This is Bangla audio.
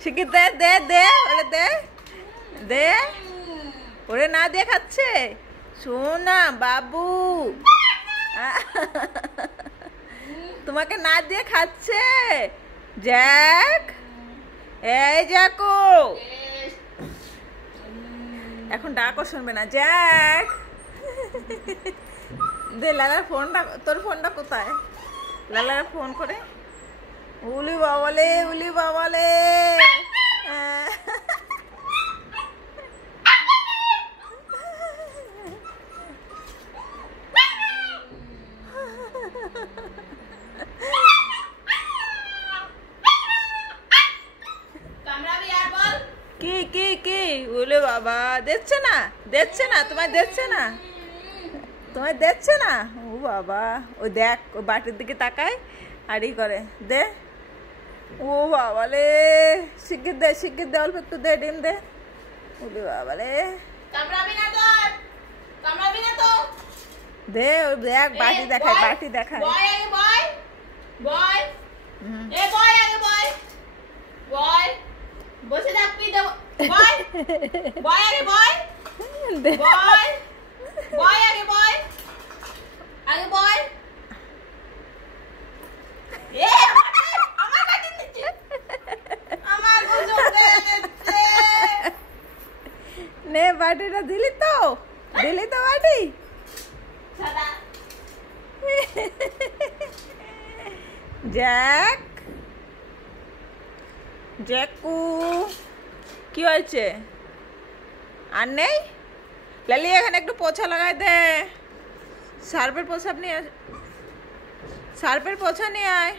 শিখি দে দে দে ওরে দে দে ওরে না দিয়ে খাচ্ছে সোনা বাবু তোমাকে না দিয়ে খাচ্ছে জ্যাক এই জ্যাকো এখন ডাকও শুনবে না জ্যাক দে লালার ফোনটা তোর ফোনটা কোথায় লালার ফোন করে উলি বাবালে কি কি কি বলে বাবা দেখছে না তোমায় দেখছে না ও বাবা ও দেখ ও বাটির দিকে তাকায় আর ই করে দে ও বাবালে শিগগির দে অল্প একটু দে ডিম দে ওলে বাবালে দে ও দেখ বাটি দেখায় বসে থাকবি তো বয় আগে বয় আমার কাছে নিচে আমার গোজো দেছে নে বাটিটা দিলি তো বাটি সাদা জ্যাকু কি হয়েছে আর নেই লালি এখানে একটু পোছা লাগাই দে সার্ফের পোছা নিয়ে আয়